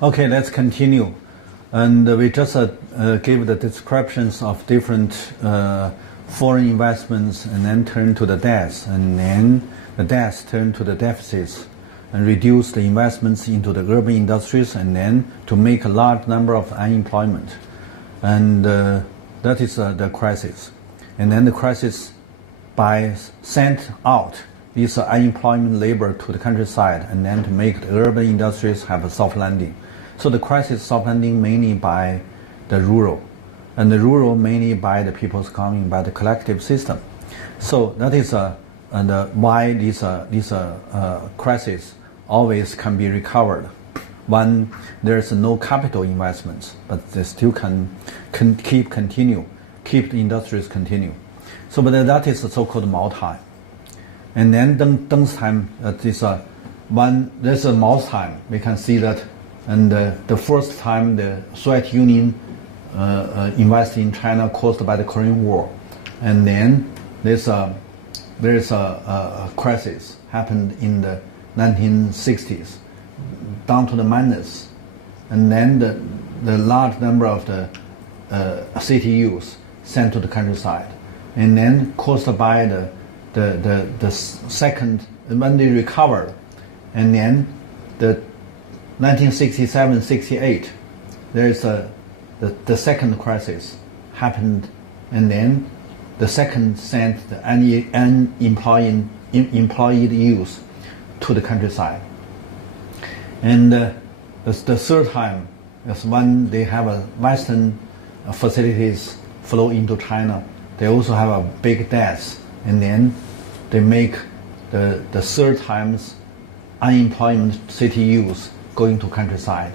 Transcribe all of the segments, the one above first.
Okay, let's continue. And we just gave the descriptions of different foreign investments and then turn to the debts, and then the debts turn to the deficits and reduce the investments into the urban industries, and then to make a large number of unemployment. And that is the crisis. And then the crisis by sent out this unemployment labor to the countryside, and then to make the urban industries have a soft landing. So the crisis soft landing mainly by the rural, and the rural mainly by the people's coming, by the collective system. So that is why this crisis always can be recovered when there's no capital investments, but they still can keep the industries continue. So but that is the so-called Mao time. And then Deng's time, there's a Mao's time. We can see that, and the first time the Soviet Union invested in China caused by the Korean War, and then there's a crisis happened in the 1960s, down to the minus, and then the large number of the city youth sent to the countryside, and then caused by the second, when they recovered, and then the 1967-68, there's the second crisis happened, and then the second sent the unemployed youth to the countryside. And the third time is when they have a Western facilities flow into China. They also have a big debts, and then they make the third times unemployment city youth going to countryside.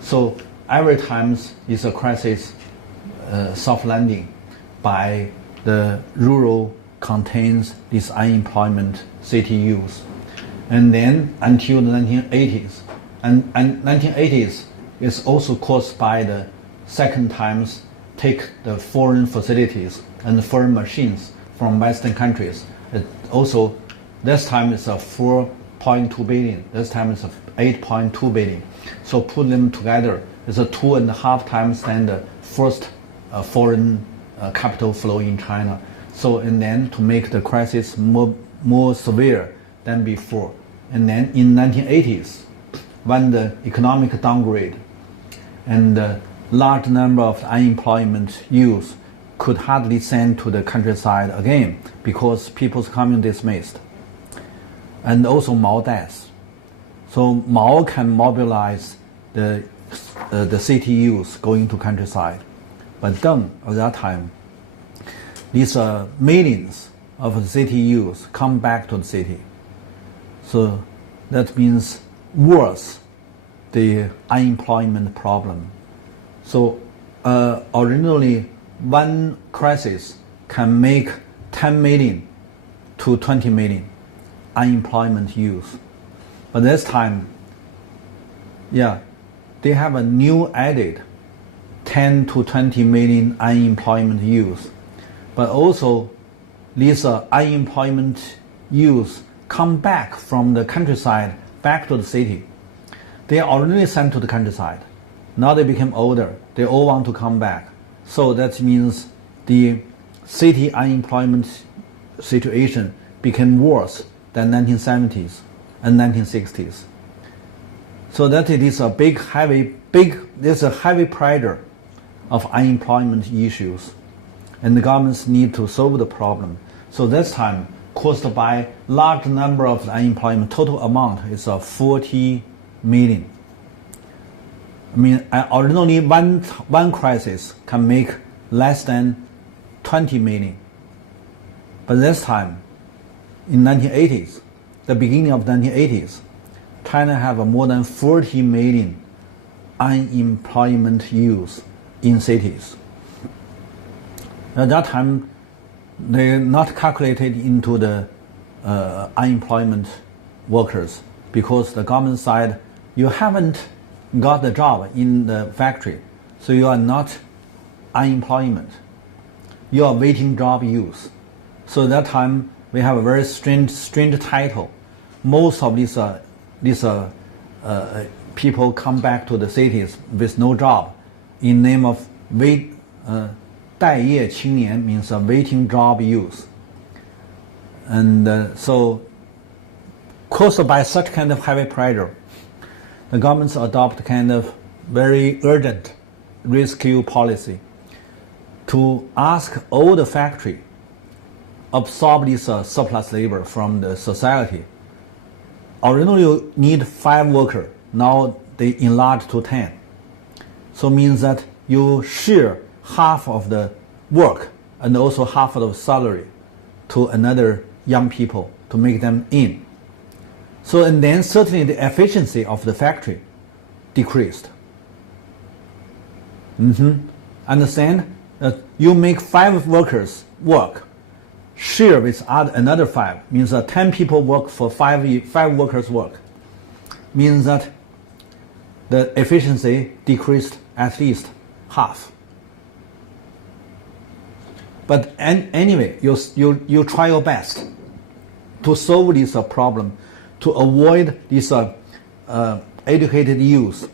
So every time is a crisis soft landing by the rural contains this unemployment city youth. And then until the 1980s. And 1980s is also caused by the second times take the foreign facilities and foreign machines from Western countries. It also, this time it's a 4.2 billion, this time it's a 8.2 billion. So put them together, it's a 2.5 times than the first foreign capital flow in China. So, and then to make the crisis more severe than before. And then in 1980s, when the economic downgrade and the large number of unemployment youth could hardly send to the countryside again because people's coming dismissed. And also Mao death. So Mao can mobilize the city youth going to countryside. But Deng, at that time, these millions of the city youth come back to the city. So that means worse the unemployment problem. So originally one crisis can make 10 million to 20 million unemployment youth. But this time, they have a new added 10 to 20 million unemployment youth. But also these unemployment youth come back from the countryside back to the city. They are originally sent to the countryside. Now they become older. They all want to come back. So that means the city unemployment situation became worse than 1970s and 1960s. So that it is a there's a heavy pressure of unemployment issues, and the governments need to solve the problem. So this time, caused by large number of unemployment, total amount is 40 million. I mean, originally one crisis can make less than 20 million. But this time, in 1980s, the beginning of 1980s, China have more than 40 million unemployment youth in cities. At that time, they're not calculated into the unemployment workers, because the government side, you haven't got the job in the factory, so you are not unemployment. You are waiting job youth. So that time we have a very strange title. Most of these people come back to the cities with no job in name of 待业青年 means waiting job youth. And so caused by such kind of heavy pressure, the governments adopt kind of very urgent rescue policy to ask all the factory absorb this surplus labor from the society. Originally you need 5 workers, now they enlarge to 10. So means that you share half of the work and also half of the salary to another young people to make them in. So and then certainly the efficiency of the factory decreased. Understand? You make 5 workers work, share with another 5, means that 10 people work for 5 workers work. Means that the efficiency decreased at least half. But anyway, you try your best to solve this problem, to avoid this educated youth,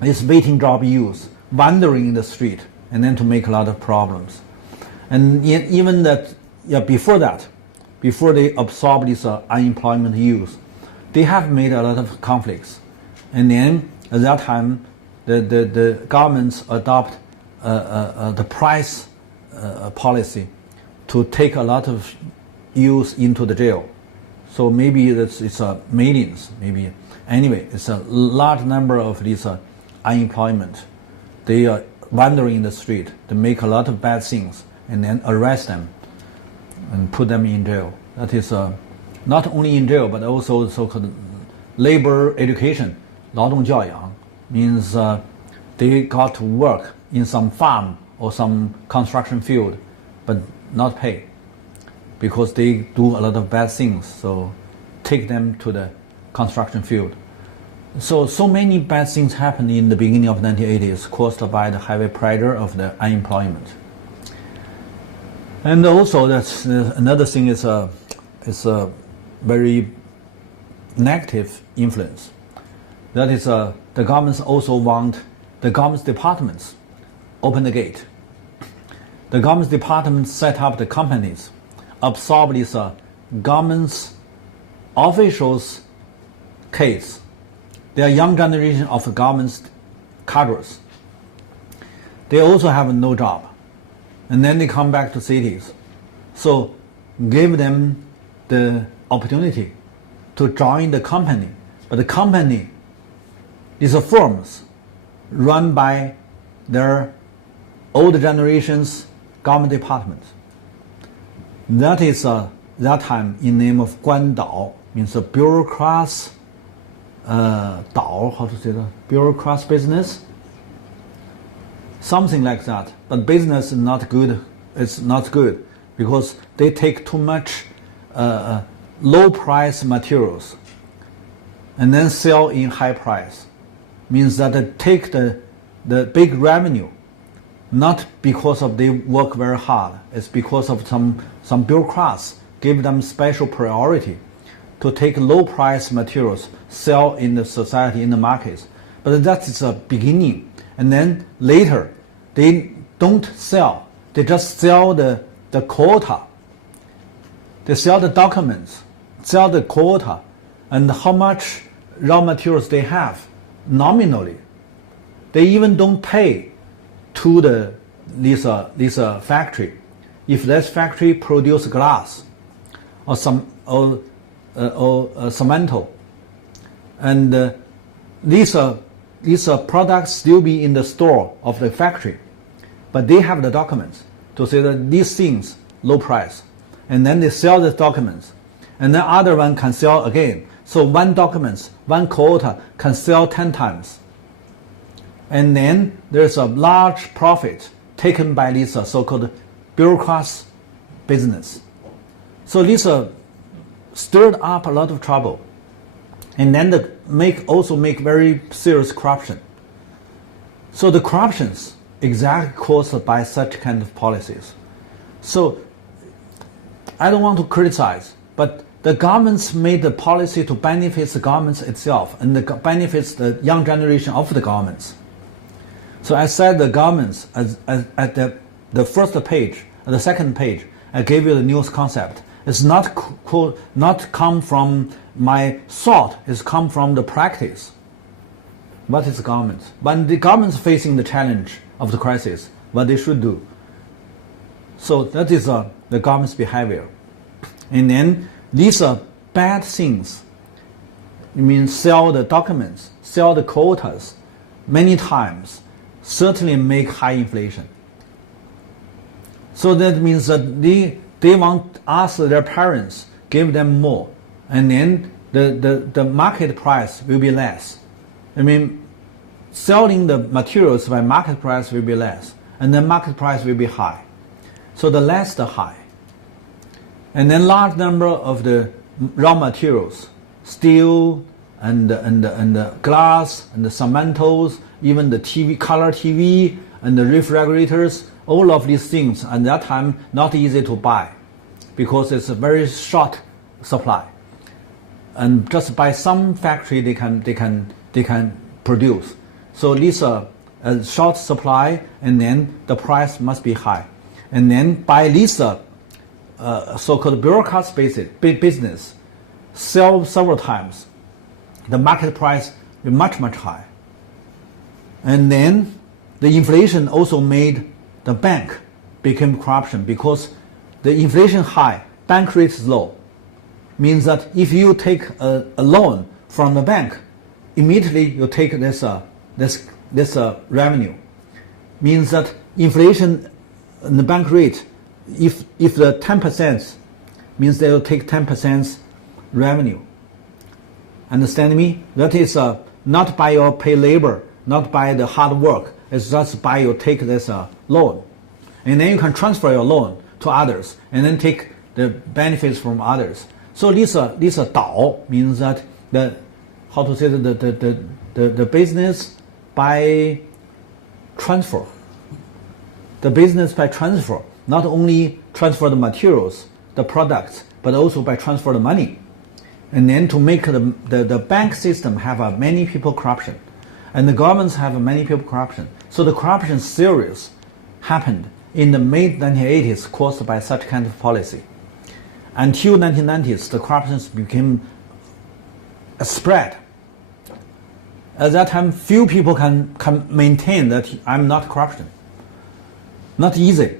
this waiting job youth, wandering in the street, and then to make a lot of problems. And even that, before they absorb this unemployment youth, they have made a lot of conflicts. And then at that time, the governments adopt the price policy to take a lot of youth into the jail. So maybe it's millions, maybe. Anyway, it's a large number of these unemployment. They are wandering in the street. They make a lot of bad things and then arrest them and put them in jail. That is not only in jail, but also so-called labor education, 劳动教养, means they got to work in some farm or some construction field, but not pay because they do a lot of bad things. So take them to the construction field. So many bad things happened in the beginning of 1980s caused by the heavy pressure of the unemployment. And also that's another thing is a very negative influence. That is the governments also want the government departments open the gate. The government departments set up the companies, absorb this government's officials' case. They are young generation of government cadres. They also have no job. And then they come back to cities. So give them the opportunity to join the company. But the company is firms run by their old generation's government departments. That is that time in name of 官岛, means a bureaucrats, 岛, how to say that? Bureaucrats business? Something like that. But business is not good. It's not good because they take too much low price materials and then sell in high price. Means that they take the big revenue, not because of they work very hard. It's because of some bureaucrats give them special priority to take low price materials, sell in the society, in the markets. But that is a beginning. And then later, they don't sell. They just sell the quota. They sell the documents, sell the quota, and how much raw materials they have nominally. They even don't pay to this factory. If this factory produce glass or cemento, and these products still be in the store of the factory, but they have the documents to say that these things low price, and then they sell the documents, and then other one can sell again. So one document, one quota can sell 10 times, and then there's a large profit taken by this so-called bureaucrats business. So this stirred up a lot of trouble, and then also make very serious corruption. So the corruptions exactly caused by such kind of policies. So I don't want to criticize, but the governments made the policy to benefit the governments itself and the benefits the young generation of the governments. So I said the governments at the first page, the second page, I gave you the news concept. It's not come from my thought, it's come from the practice. What is government? When the government's facing the challenge of the crisis, what they should do. So that is the government's behavior. And then these are bad things. You mean sell the documents, sell the quotas, many times, certainly make high inflation. So that means that they want ask their parents, give them more, and then the market price will be less. I mean, selling the materials by market price will be less, and then market price will be high. So the less the high. And then large number of the raw materials, steel and glass and the cementals, even the TV, color TV and the refrigerators, all of these things at that time not easy to buy because it's a very short supply. And just by some factory they can produce. So these are a short supply, and then the price must be high. And then by this so-called bureaucrat business, sell several times, the market price will much high. And then the inflation also made the bank become corruption because the inflation high, bank rate is low. Means that if you take a loan from the bank, immediately you take this revenue. Means that inflation in the bank rate, if the 10%, means they will take 10% revenue. Understand me? That is not by your pay labor, not by the hard work. It's just by you take this loan, and then you can transfer your loan to others, and then take the benefits from others. So this Dao means that the business by transfer. The business by transfer, not only transfer the materials, the products, but also by transfer the money. And then to make the bank system have many people corruption, and the governments have many people corruption. So the corruption series happened in the mid-1980s caused by such kind of policy. Until 1990s, the corruption became a spread. At that time, few people can maintain that I'm not corruption. Not easy.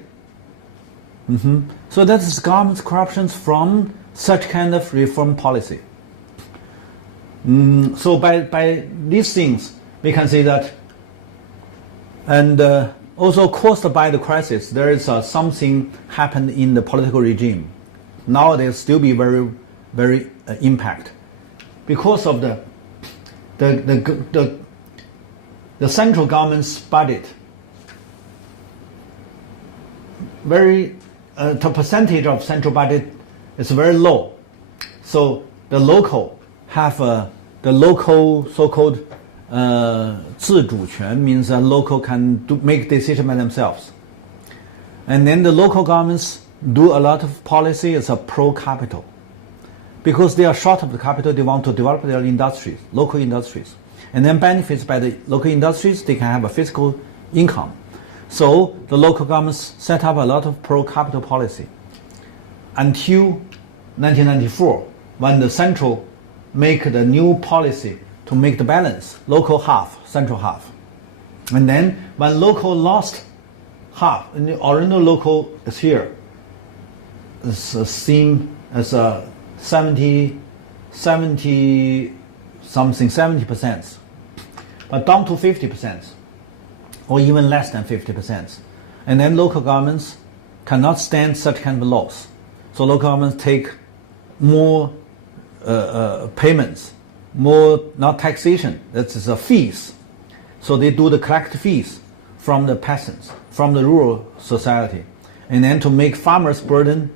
So that is government's corruption from such kind of reform policy. So by these things, we can say that, and also caused by the crisis, there is something happened in the political regime. Now there still be very impact because of the central government's budget. The percentage of central budget is very low. So the local have the local so-called 自主权 means that local can make decision by themselves. And then the local governments do a lot of policy as a pro-capital. Because they are short of the capital, they want to develop their industries, local industries. And then benefits by the local industries, they can have a fiscal income. So the local governments set up a lot of pro-capital policy until 1994, when the central make the new policy to make the balance, local half, central half. And then when local lost half, and the original local is here, it's seen as a 70%, but down to 50%. Or even less than 50%. And then local governments cannot stand such kind of loss. So local governments take more payments, more, not taxation, that is fees. So they do the collect fees from the peasants, from the rural society. And then to make farmers' burden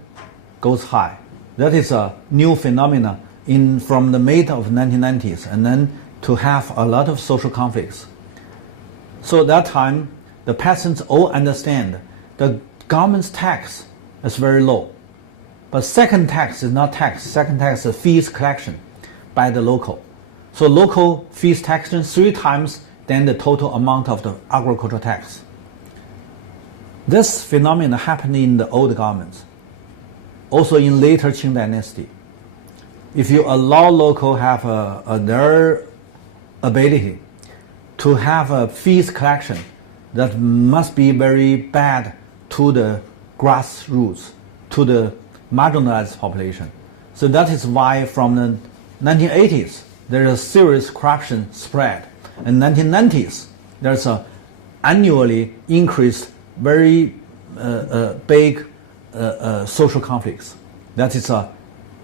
goes high. That is a new phenomena from the mid of 1990s, and then to have a lot of social conflicts. So at that time, the peasants all understand the government's tax is very low. But second tax is not tax. Second tax is fees collection by the local. So local fees taxation 3 times than the total amount of the agricultural tax. This phenomenon happened in the old governments, also in later Qing dynasty. If you allow local have their ability to have a fees collection, that must be very bad to the grassroots, to the marginalized population. So that is why from the 1980s, there is a serious corruption spread. In 1990s, there's a annually increased very big social conflicts. That is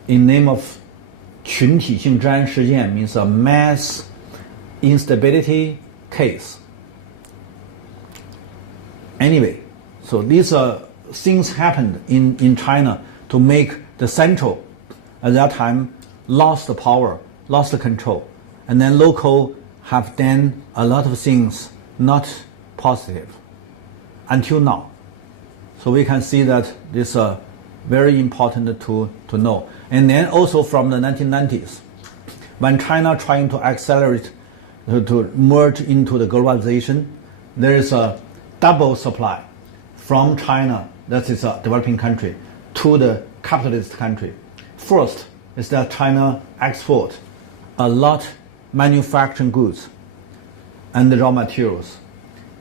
in name of 群体性治安事件, means a mass instability case. Anyway, so these things happened in China to make the central at that time lost the power, lost the control, and then local have done a lot of things not positive until now. So we can see that this is very important to know. And then also from the 1990s, when China trying to accelerate to merge into the globalization, there is a double supply from China, that is a developing country, to the capitalist country. First is that China export a lot manufacturing goods and the raw materials.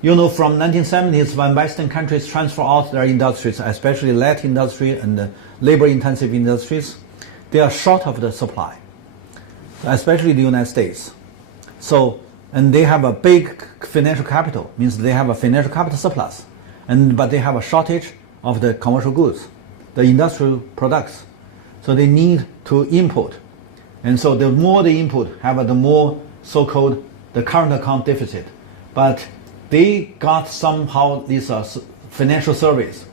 You know, from 1970s, when Western countries transfer out their industries, especially light industry and the labor-intensive industries, they are short of the supply, especially the United States. So, and they have a big financial capital, means they have a financial capital surplus, but they have a shortage of the commercial goods, the industrial products. So they need to import. And so the more they import, have the more so-called the current account deficit. But they got somehow this financial service,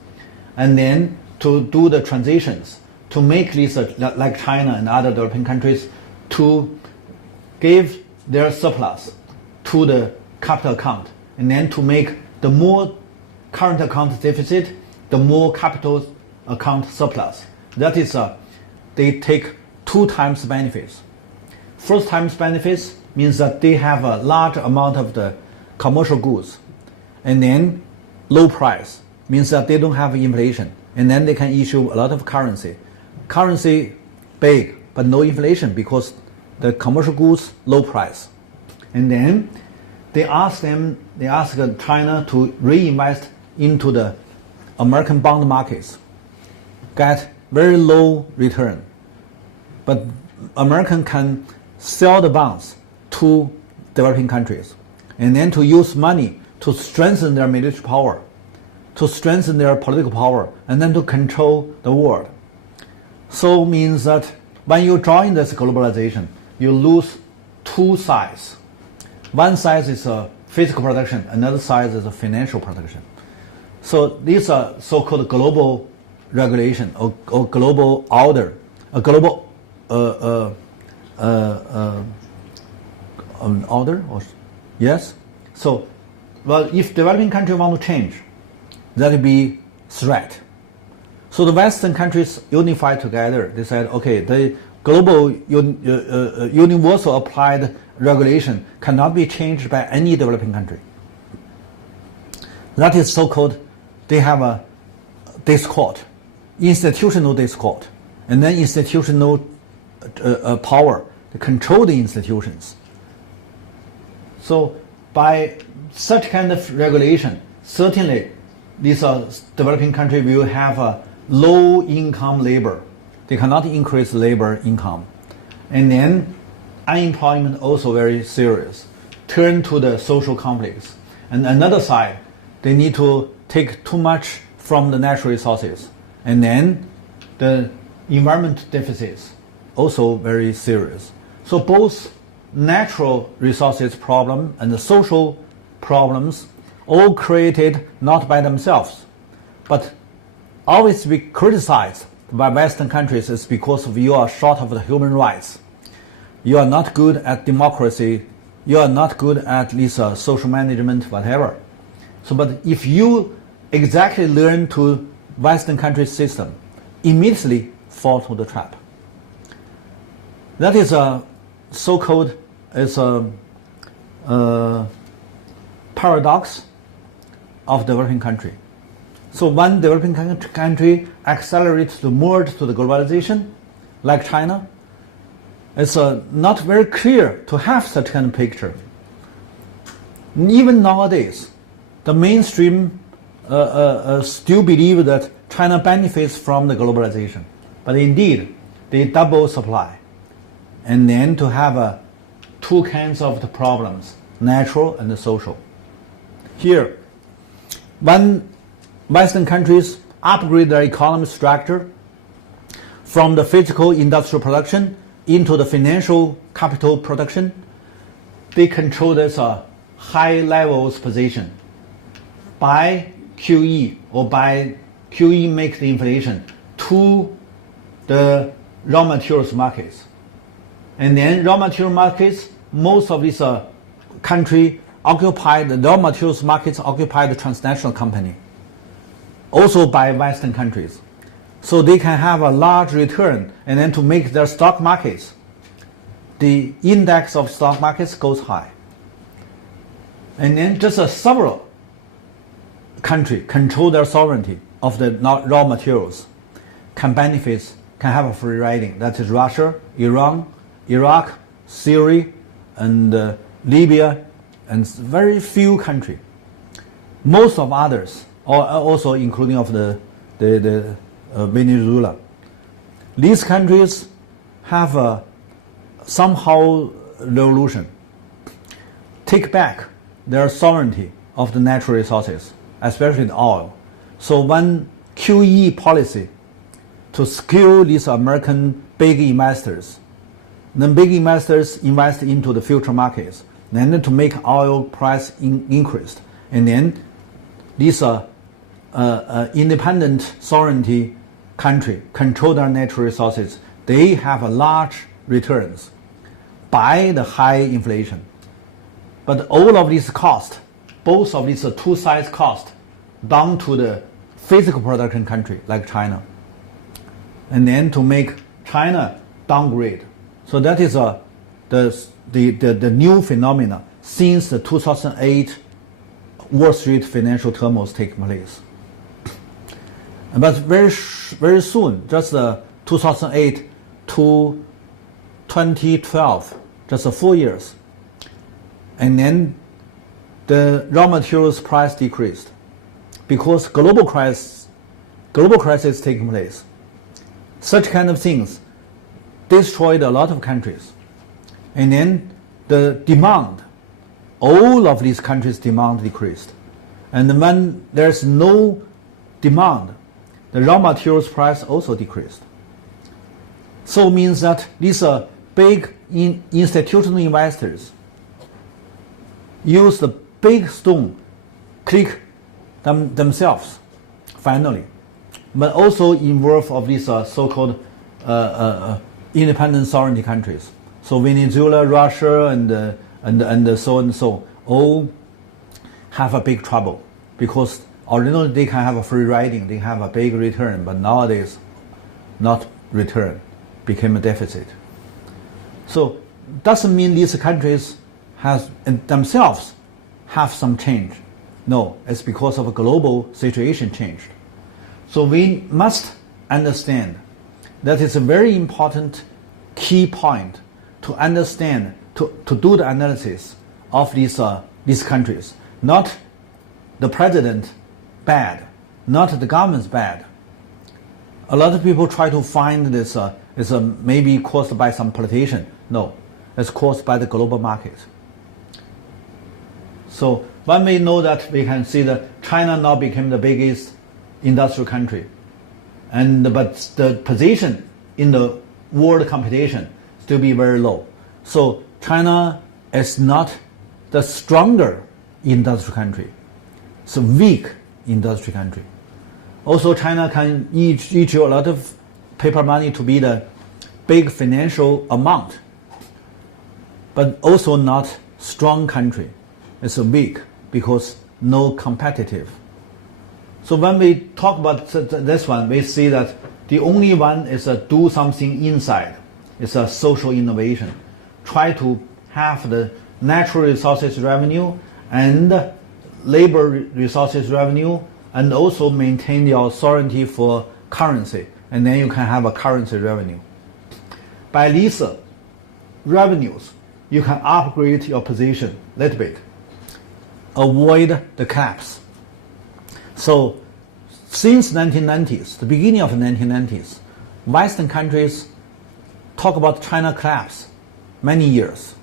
and then to do the transitions, to make this, like China and other developing countries, to give their surplus to the capital account, and then to make the more current account deficit, the more capital account surplus. That is, they take 2 times benefits. First times benefits means that they have a large amount of the commercial goods, and then low price means that they don't have inflation, and then they can issue a lot of currency. Currency big, but no inflation because the commercial goods low price. And then they ask China to reinvest into the American bond markets, get very low return. But American can sell the bonds to developing countries, and then to use money to strengthen their military power, to strengthen their political power, and then to control the world. So means that when you join this globalization, you lose 2 sides. One side is a physical production, another side is a financial production. So these are so-called global regulation or global order, a global order, or yes. So, well, if developing country want to change, that will be threat. So the Western countries unify together. They said, okay, the global universal applied regulation cannot be changed by any developing country. That is so-called, they have a discord, institutional discord, and then institutional power to control the institutions. So by such kind of regulation, certainly these developing countries will have a low income labor. They cannot increase labor income. And then unemployment also very serious. Turn to the social conflicts. And another side, they need to take too much from the natural resources. And then the environment deficits also very serious. So both natural resources problem and the social problems all created not by themselves, but always be criticized by Western countries is because of you are short of the human rights. You are not good at democracy. You are not good at this social management, whatever. So, but if you exactly learn to Western country system, immediately fall to the trap. That is a so-called paradox of developing country. So when developing country accelerates to merge to the globalization, like China, it's not very clear to have such kind of picture. Even nowadays, the mainstream still believe that China benefits from the globalization. But indeed, they double supply. And then to have two kinds of the problems, natural and the social. Here, when Western countries upgrade their economic structure from the physical industrial production into the financial capital production, they control this high levels position. By QE or by QE make the inflation to the raw materials markets. And then raw material markets, most of these country occupy the raw materials markets occupy the transnational company, also by Western countries. So they can have a large return, and then to make their stock markets, the index of stock markets goes high. And then just several countries control their sovereignty of the raw materials, can benefit, can have a free riding. That is Russia, Iran, Iraq, Syria, and Libya, and very few countries. Most of others, also including of the Venezuela. These countries have somehow revolution, take back their sovereignty of the natural resources, especially the oil. So when QE policy to secure these American big investors, then big investors invest into the future markets, then to make oil price increased, and then these independent sovereignty country control their natural resources. They have a large returns by the high inflation. But all of these cost, both of these two sides cost, down to the physical production country like China, and then to make China downgrade. So that is the new phenomena since the 2008 Wall Street financial turmoil taking place. But very soon, just 2008 to 2012, just 4 years, and then the raw materials price decreased because global crisis taking place. Such kind of things destroyed a lot of countries, and then the demand, all of these countries' demand decreased, and when there's no demand, the raw materials price also decreased. So it means that these big institutional investors use the big stone, click themselves, finally, but also involve of these so-called independent sovereignty countries. So Venezuela, Russia, and so and so all have a big trouble because originally they can have a free riding, they have a big return, but nowadays not return, became a deficit. So doesn't mean these countries themselves have some change. No, it's because of a global situation changed. So we must understand that it's a very important key point to understand, to do the analysis of these countries. Not the president bad, not the government's bad. A lot of people try to find this is maybe caused by some politician. No, it's caused by the global market. So when we know that, we can see that China now became the biggest industrial country, but the position in the world competition still be very low. So China is not the stronger industrial country. It's a weak industrial country. Also, China can issue a lot of paper money to be the big financial amount, but also not strong country. It's a weak because no competitive. So when we talk about this one, we see that The only one is do something inside. It's a social innovation. Try to have the natural resources revenue and labor resources revenue, and also maintain the authority for currency, and then you can have a currency revenue. By these revenues, you can upgrade your position a little bit, avoid the collapse. So since 1990s, the beginning of the 1990s, Western countries talk about China collapse many years.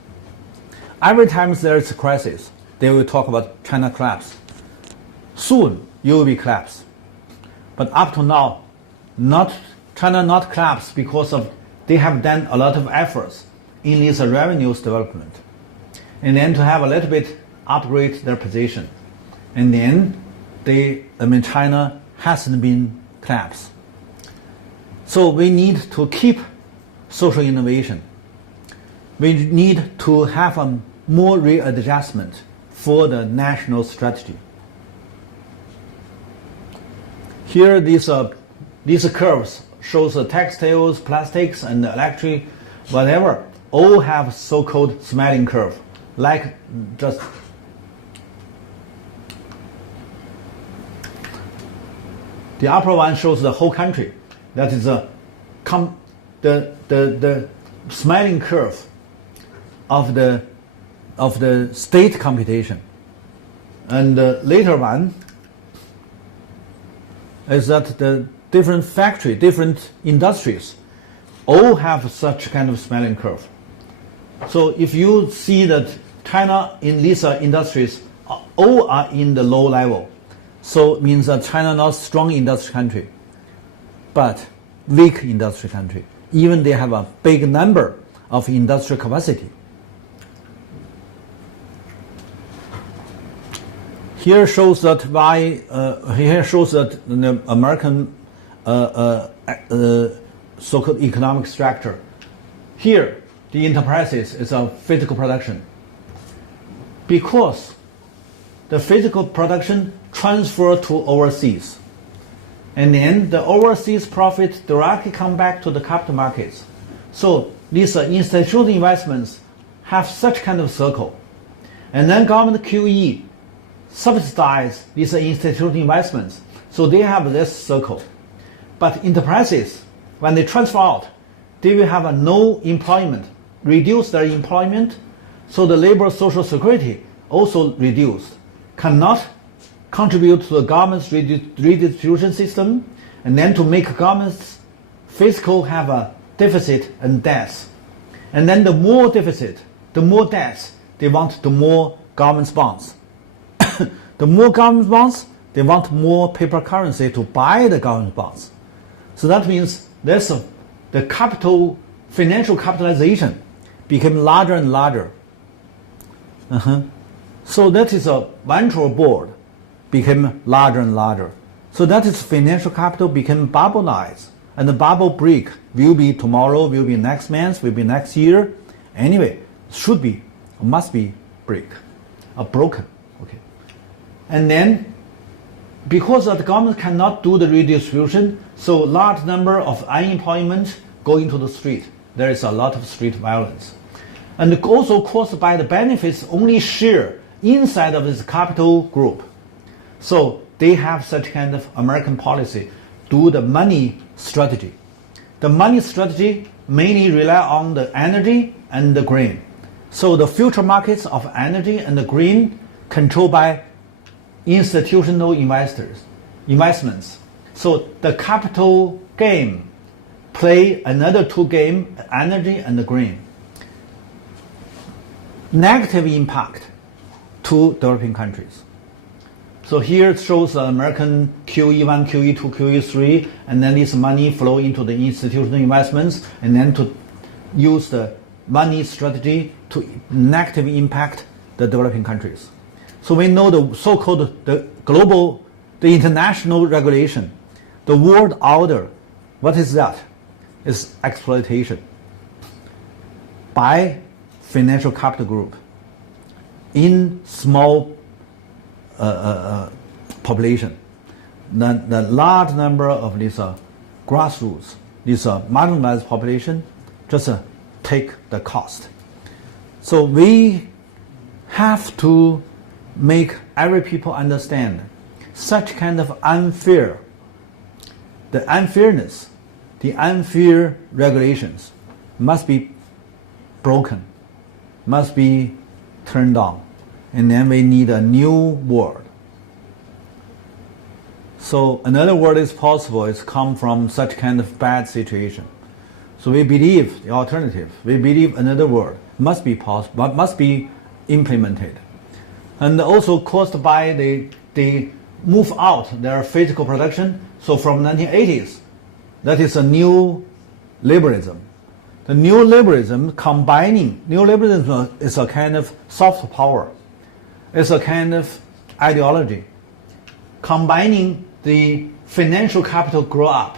Every time there is a crisis, they will talk about China collapse. Soon you will be collapsed. But up to now, China not collapse because of they have done a lot of efforts in this revenues development, and then to have a little bit upgrade their position, and then China hasn't been collapsed. So we need to keep social innovation. We need to have a more readjustment for the national strategy. Here, these curves shows the textiles, plastics, and electric, whatever, all have so-called smiling curve, like just the upper one shows the whole country. That is the smiling curve of the state computation, and the later one is that the different factory, different industries, all have such kind of smiling curve. So if you see that China in these industries all are in the low level, so it means that China not strong industry country, but weak industry country. Even they have a big number of industrial capacity. Here shows that the American so-called economic structure. Here, the enterprises is a physical production. Because the physical production transfer to overseas, and then the overseas profit directly come back to the capital markets. So these institutional investments have such kind of circle, and then government QE subsidize these institutional investments, so they have this circle. But enterprises, when they transfer out, they will have no employment, reduce their employment, so the labor social security also reduced, cannot contribute to the government's redistribution system, and then to make government's fiscal have a deficit and debts. And then the more deficit, the more debts, they want the more government bonds. The more government bonds, they want more paper currency to buy the government bonds. So that means the capital, financial capitalization became larger and larger. So that is a ventral board became larger and larger. So that is financial capital became bubbleized, and the bubble break will be tomorrow, will be next month, will be next year. Anyway, should be, must be broken. Okay. And then, because the government cannot do the redistribution, so large number of unemployment go into the street. There is a lot of street violence. And also caused by the benefits only share inside of this capital group. So they have such kind of American policy, do the money strategy. The money strategy mainly rely on the energy and the grain. So the future markets of energy and the grain controlled by institutional investments. So the capital game play another two game, energy and the grain. Negative impact to developing countries. So here it shows the American QE1, QE2, QE3, and then this money flow into the institutional investments, and then to use the money strategy to negatively impact the developing countries. So we know the so-called the international regulation, the world order. What is that? It's exploitation by financial capital group in small population. The large number of these grassroots, this marginalized population, just take the cost. So we have to make every people understand such kind of the unfairness, the unfair regulations must be broken, must be turned down, and then we need a new world. So another world is possible. It's come from such kind of bad situation. So we believe the alternative. We believe another world must be possible, but must be implemented, and also caused by they move out their physical production. So from 1980s, that is a new liberalism. The new liberalism neoliberalism is a kind of soft power. It's a kind of ideology, combining the financial capital grow up.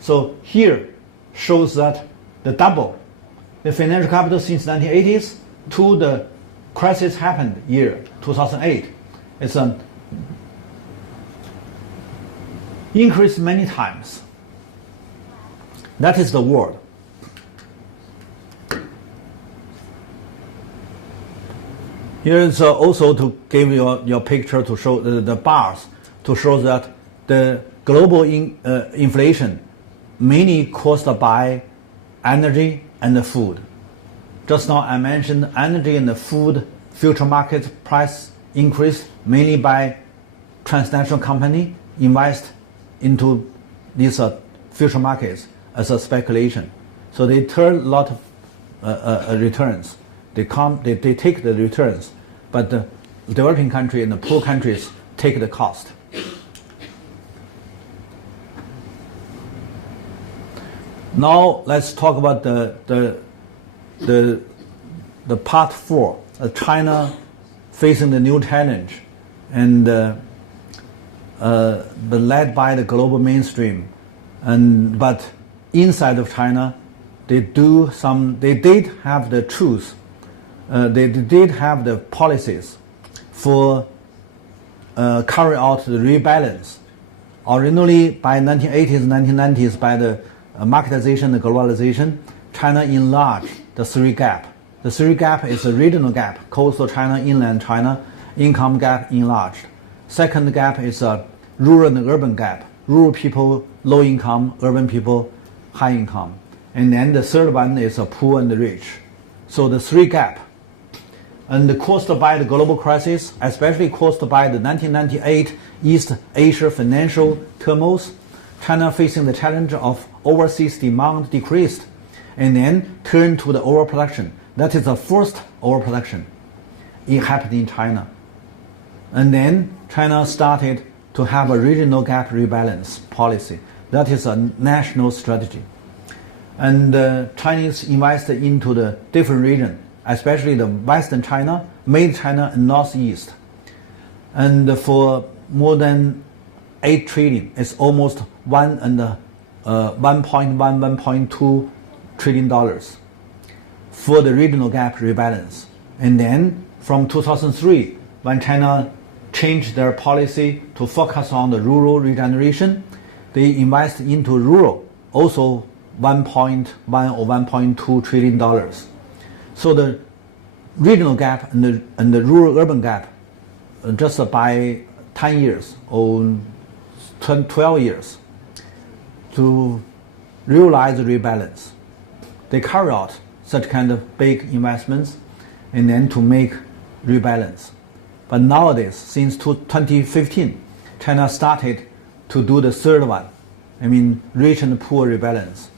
So here shows that the financial capital since 1980s to the crisis happened year 2008. It's an increase many times. That is the world. Here is also to give your picture to show the bars to show that the global inflation mainly caused by energy and the food. Just now I mentioned energy and the food future market price increase mainly by transnational company invest into these future markets as a speculation. So they turn a lot of returns. They take the returns, but the developing country and the poor countries take the cost. Now let's talk about the part 4, China facing the new challenge, and but led by the global mainstream, but inside of China, they did have the truth, they did have the policies for carry out the rebalance. Originally, by 1980s, 1990s, by the marketization and globalization, China enlarged the three gap. The three gap is a regional gap: coastal China, inland China, income gap enlarged. Second gap is a rural and urban gap: rural people low income, urban people high income. And then the third one is a poor and the rich. So the three gap, and caused by the global crisis, especially caused by the 1998 East Asia financial turmoil, China facing the challenge of overseas demand decreased, and then turned to the overproduction. That is the first overproduction. It happened in China. And then China started to have a regional gap rebalance policy. That is a national strategy. And Chinese invested into the different region, especially the Western China, Mid China, and Northeast. And for more than 8 trillion, it's almost 1.2 trillion dollars for the regional gap rebalance. And then from 2003, when China changed their policy to focus on the rural regeneration, they invest into rural, also 1.1 or 1.2 trillion dollars. So the regional gap and the rural-urban gap, just by 10 years or 12 years, to realize the rebalance. They carry out such kind of big investments and then to make rebalance. But nowadays, since 2015, China started to do the third one, rich and poor rebalance.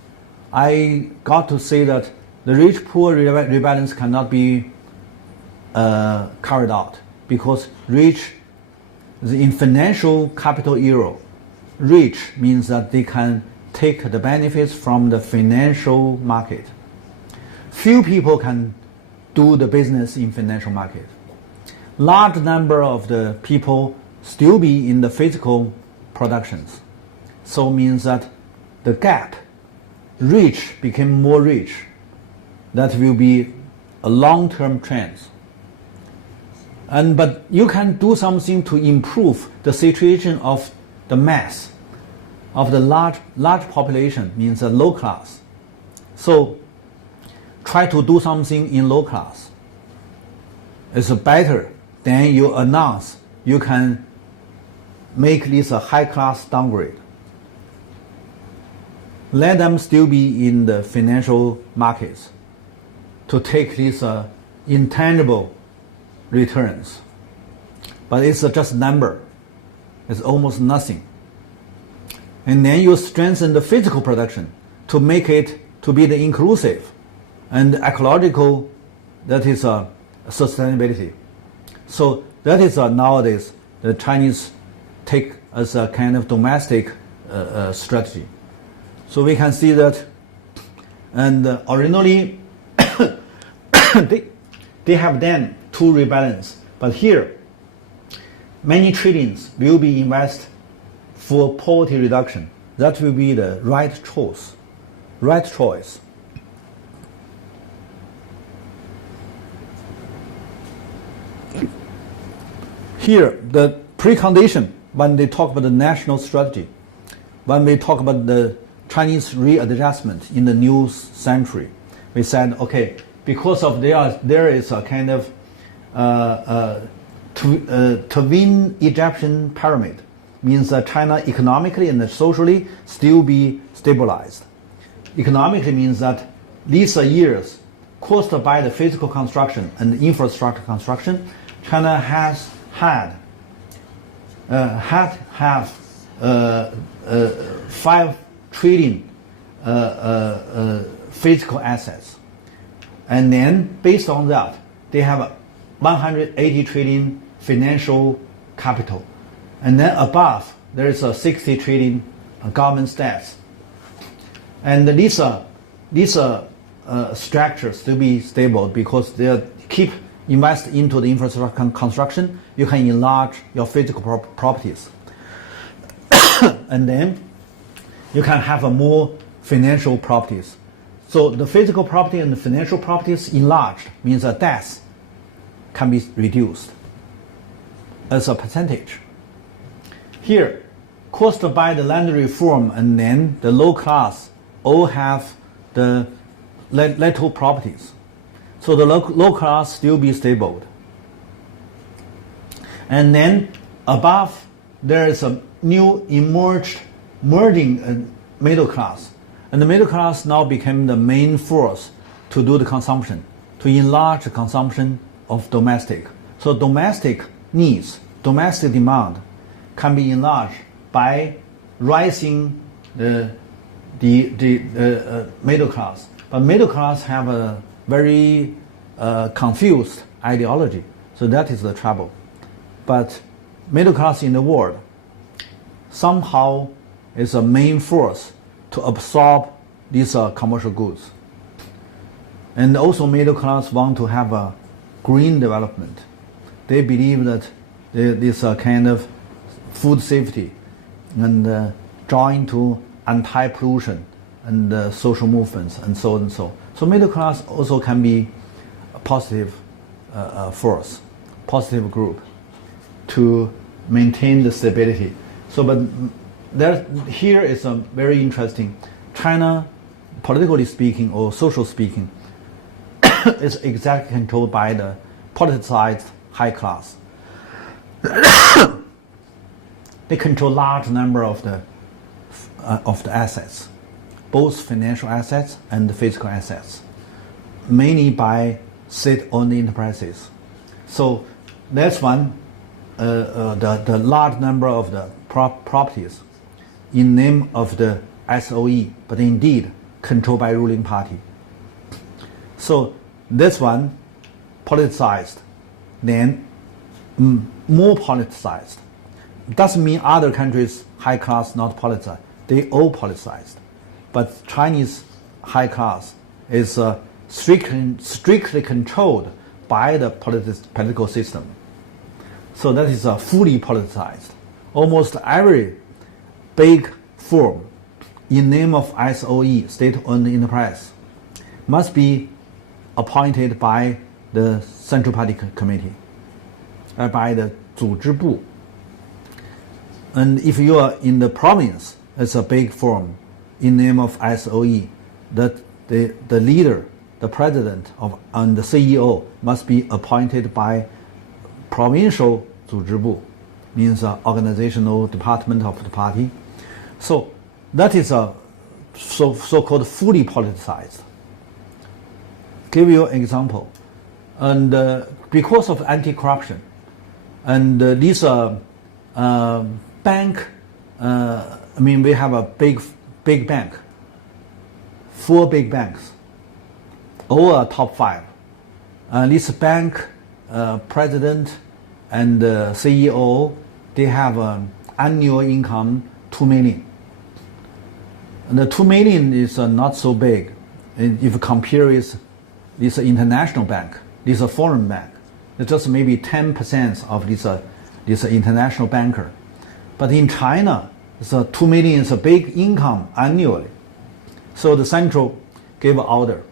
I got to say that the rich-poor rebalance cannot be carried out, because rich, in financial capital era, rich means that they can take the benefits from the financial market. Few people can do the business in financial market. Large number of the people still be in the physical productions. So means that the gap, rich became more rich. That will be a long-term trend. But you can do something to improve the situation of the mass. of the large population means a low class. So try to do something in low class. It's better than you announce you can make this a high class downgrade. Let them still be in the financial markets to take these intangible returns. But it's just a number. It's almost nothing. And then you strengthen the physical production to make it to be the inclusive and ecological, that is sustainability. So that is nowadays the Chinese take as a kind of domestic strategy. So we can see that, and originally they have done to rebalance, but here many trillions will be invested for poverty reduction. That will be the right choice. Here, the precondition when they talk about the national strategy, when we talk about the Chinese readjustment in the new century, we said, okay, because of there is a kind of twin Egyptian pyramid, means that China economically and socially still be stabilized. Economically means that these years caused by the physical construction and infrastructure construction, China has had 5 trillion physical assets, and then based on that they have 180 trillion financial capital, and then above there is a 60 trillion government debts, and these structures to be stable because they keep invest into the infrastructure construction. You can enlarge your physical properties, and then you can have more financial properties. So the physical property and the financial properties enlarged means that debts can be reduced as a percentage. Here, caused by the land reform, and then the low class all have the little properties. So the low class still be stable. And then above there is a new merging middle class. And the middle class now became the main force to do the consumption, to enlarge the consumption of domestic. So domestic needs, domestic demand can be enlarged by rising the middle class. But middle class have a very confused ideology. So that is the trouble. But middle class in the world somehow is a main force to absorb these commercial goods. And also middle class want to have a green development. They believe that this kind of food safety and join to anti-pollution and social movements and so on and so. So middle class also can be a positive force, positive group to maintain the stability. So, but here is a very interesting. China, politically speaking or social speaking, is exactly controlled by the politicized high class. They control large number of the assets, both financial assets and physical assets, mainly by state-owned enterprises. So that's one. The large number of the properties in name of the SOE, but indeed controlled by ruling party. So this one politicized, then more politicized. Doesn't mean other countries high class not politicized. They all politicized, but Chinese high class is strictly controlled by the political system. So that is fully politicized. Almost every big firm in name of SOE, state-owned enterprise, must be appointed by the Central Party Committee, by the 组织部. And if you are in the province, is a big firm in name of SOE, that the leader, the president and the CEO must be appointed by provincial 组织部, means organizational department of the party. So that is a so-called fully politicized. Give you an example. And because of anti-corruption, and these bank, we have a big bank, 4 big banks, all are top 5. This bank president and CEO, they have an annual income 2 million. And the 2 million is not so big if you compare with this international bank, this foreign bank. It's just maybe 10% of this international banker. But in China, 2 million is a big income annually. So the central gave an order.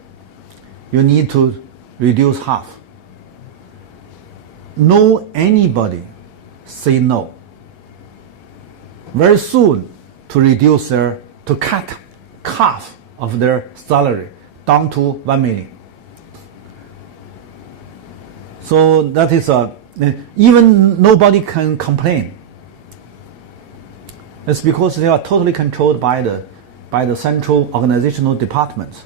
You need to reduce half. No anybody say no. Very soon to cut half of their salary down to 1 million. So that is even nobody can complain. It's because they are totally controlled by the central organizational departments.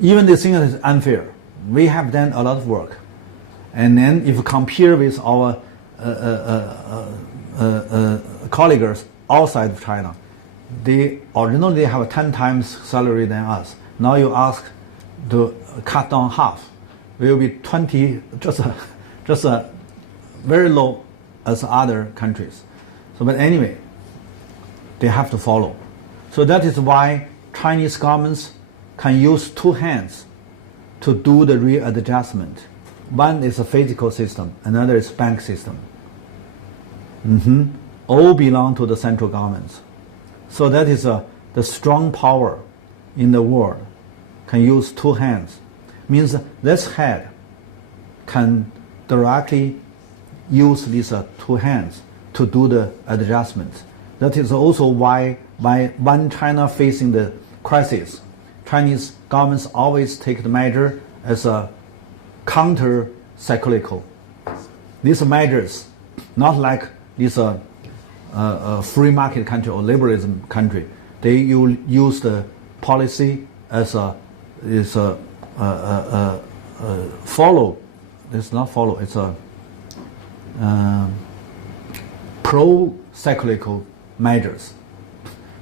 Even they think it is unfair. We have done a lot of work. And then if you compare with our colleagues outside of China, they originally have 10 times salary than us. Now you ask to cut down half, will be 20, just a very low as other countries. So, but anyway, they have to follow. So that is why Chinese governments can use 2 hands to do the readjustment. One is a physical system, another is bank system. All belong to the central governments. So that is the strong power in the world can use 2 hands. Means this head can directly use these 2 hands to do the adjustments. That is also why when China facing the crisis, Chinese governments always take the measure as a counter-cyclical. These measures, not like this free market country or liberalism country, they use the policy as follow. It's not follow. It's a pro-cyclical measures.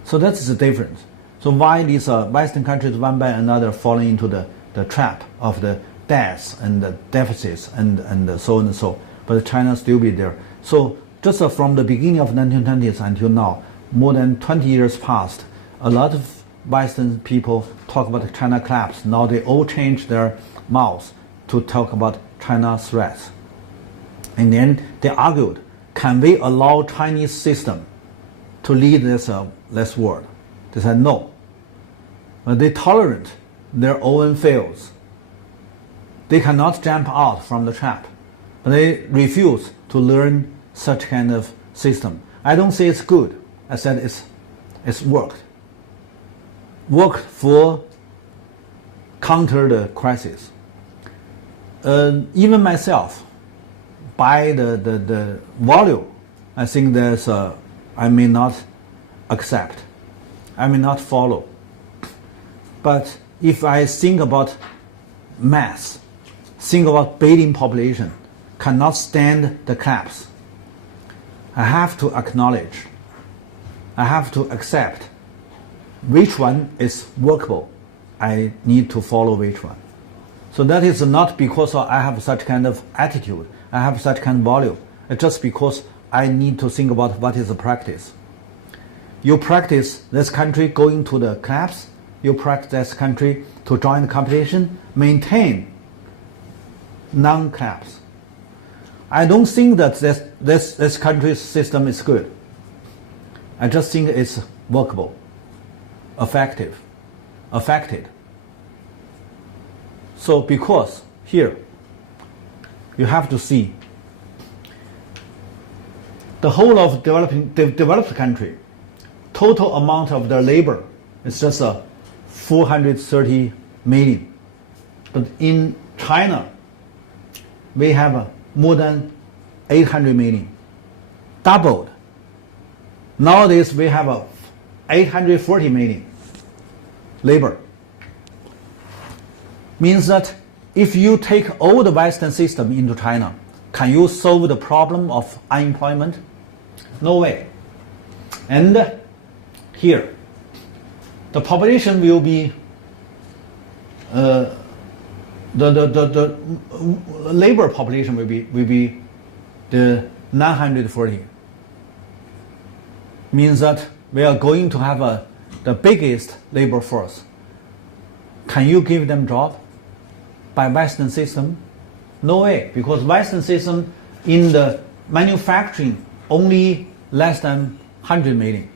So that's the difference. So why these Western countries one by another falling into the trap of the debts and the deficits and so on and so, but China still be there. So just from the beginning of 1920s until now, more than 20 years passed, a lot of Western people talk about China collapse. Now they all change their mouths to talk about China threats. And then they argued, can we allow Chinese system to lead this world? They said no. But they tolerate their own fails. They cannot jump out from the trap. But they refuse to learn such kind of system. I don't say it's good. I said it's worked. Worked for counter the crisis. Even myself, by the volume, I think I may not accept. I may not follow. But if I think about mass, think about billion population, cannot stand the collapse, I have to acknowledge, I have to accept which one is workable. I need to follow which one. So that is not because I have such kind of attitude, I have such kind of volume. It's just because I need to think about what is the practice. You practice this country going to the collapse, you practice this country to join the competition, maintain non-collapse. I don't think that this country's system is good. I just think it's workable, effective, affected. So because here, you have to see the whole of developed country total amount of the labor is just 430 million. But in China, we have more than 800 million, doubled. Nowadays, we have 840 million labor. Means that if you take all the Western system into China, can you solve the problem of unemployment? No way. And here, the population will be the labor population will be the 940. Means that we are going to have the biggest labor force. Can you give them job by Western system? No way, because Western system in the manufacturing only less than 100 million.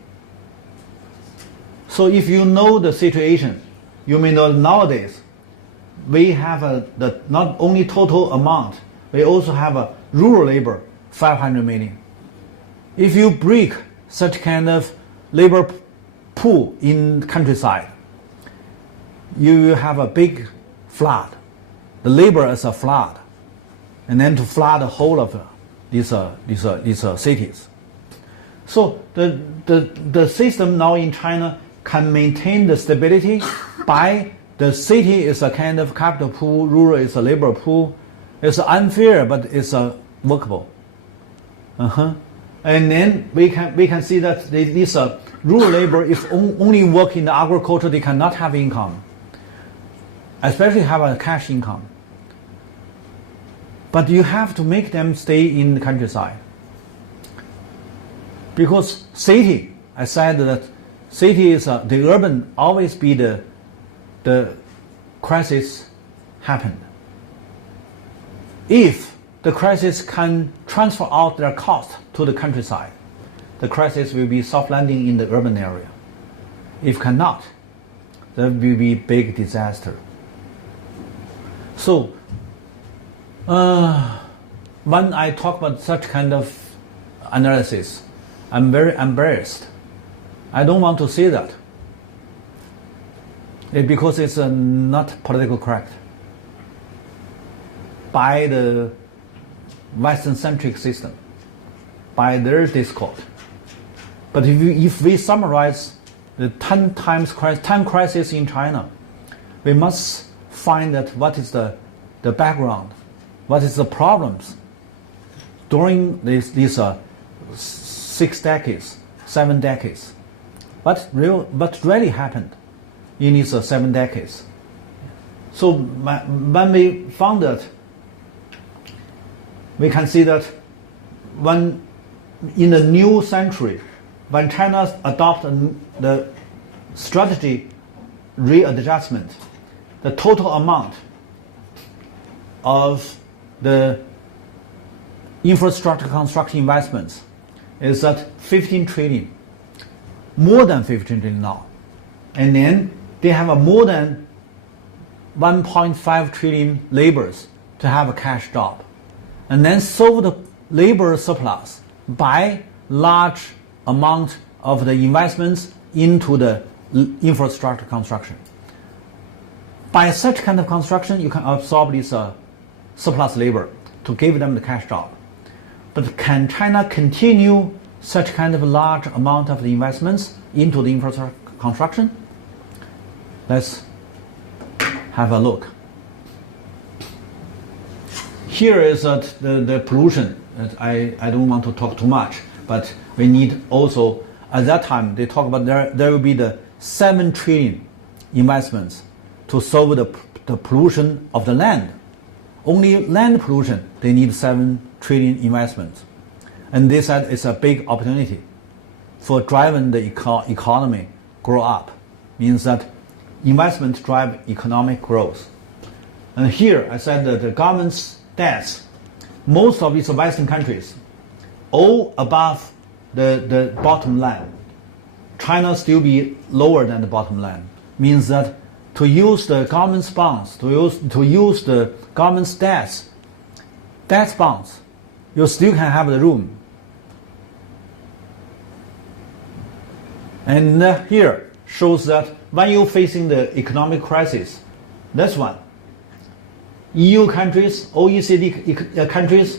So if you know the situation, you may know nowadays we have the not only total amount, we also have a rural labor 500 million. If you break such kind of labor pool in countryside, you will have a big flood. The labor is a flood, and then to flood the whole of these cities. So the system now in China can maintain the stability by the city is a kind of capital pool, rural is a labor pool. It's unfair, but it's workable. And then we can see that this rural labor, if only work in the agriculture, they cannot have income, especially have a cash income. But you have to make them stay in the countryside. Because city, I said that city is the urban always be the crisis happened. If the crisis can transfer out their cost to the countryside, the crisis will be soft landing in the urban area. If cannot, there will be big disaster. So when I talk about such kind of analysis, I'm very embarrassed. I don't want to say that. Because it's not politically correct by the Western-centric system, by their discourse. But if we summarize the 10 crisis in China, we must find that what is the background, what is the problems during these 6 decades, 7 decades. What really happened in these 7 decades? So when we found that, we can see that when in the new century, when China adopted the strategy readjustment, the total amount of the infrastructure construction investments is at 15 trillion, more than 15 trillion now. And then they have more than 1.5 trillion laborers to have a cash job. And then solve the labor surplus by large amount of the investments into the infrastructure construction. By such kind of construction, you can absorb this surplus labor to give them the cash job. But can China continue such kind of large amount of the investments into the infrastructure construction? Let's have a look. Here is the pollution. I don't want to talk too much, but we need also, at that time, they talk about there will be the 7 trillion investments to solve the pollution of the land. Only land pollution, they need 7 trillion investments. And they said it's a big opportunity for driving the economy grow up. Means that investment drive economic growth. And here I said that the government's debts, most of these Western countries, all above the bottom line. China still be lower than the bottom line. Means that to use the government's bonds, to use the government's debt bonds, you still can have the room. And here shows that when you're facing the economic crisis, this one, EU countries, OECD countries,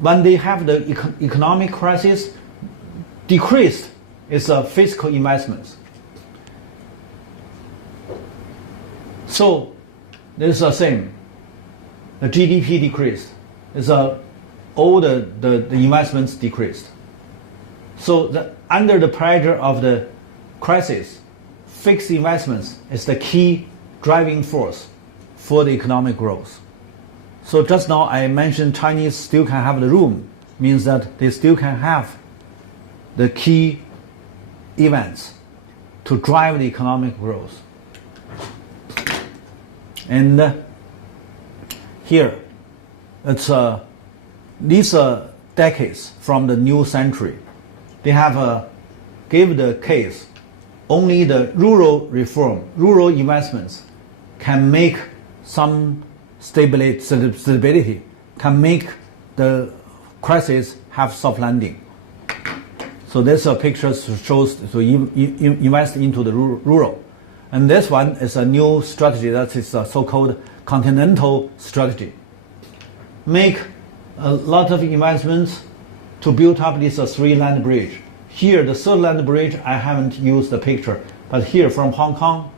when they have the economic crisis, decreased its fiscal investments. So this is the same. The GDP decreased. It's all the investments decreased. So under the pressure of the crisis, fixed investments is the key driving force for the economic growth. So just now I mentioned Chinese still can have the room, means that they still can have the key events to drive the economic growth. And here, it's these decades from the new century, they have gave the case only the rural reform, rural investments can make some stability, can make the crisis have soft landing. So this picture shows to invest into the rural. And this one is a new strategy that is a so-called continental strategy. Make a lot of investments to build up this three land bridge. Here, the third land bridge, I haven't used the picture, but here from Hong Kong,